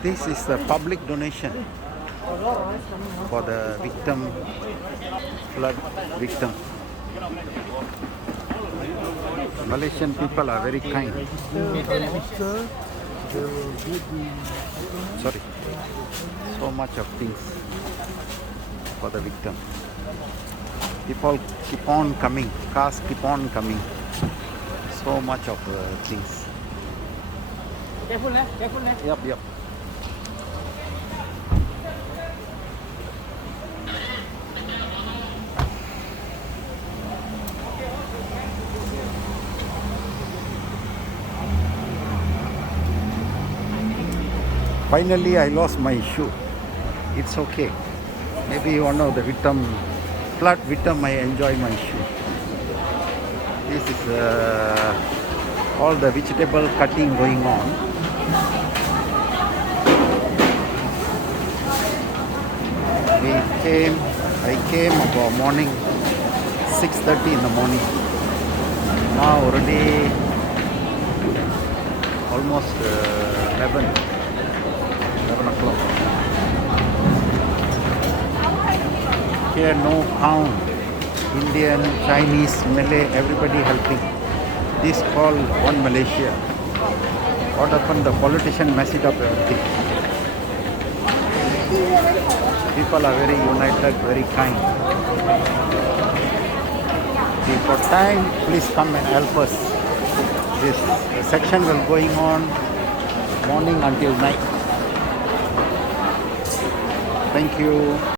This is the public donation for the victim, flood victim. Malaysian people are very kind. Sorry, so much of things for the victim. People keep on coming, cars keep on coming. So much of things. Careful, careful. Yep. Finally, I lost my shoe. It's okay. Maybe one of the flood victim, I enjoy my shoe. This is all the vegetable cutting going on. I came about morning, 6:30 in the morning. Now already almost 11 o'clock. Here no count. Indian, Chinese, Malay, everybody helping. This called One Malaysia. What happened? The politician messed up everything. People are very united, very kind. If for time, please come and help us. This section will going on morning until night. Thank you.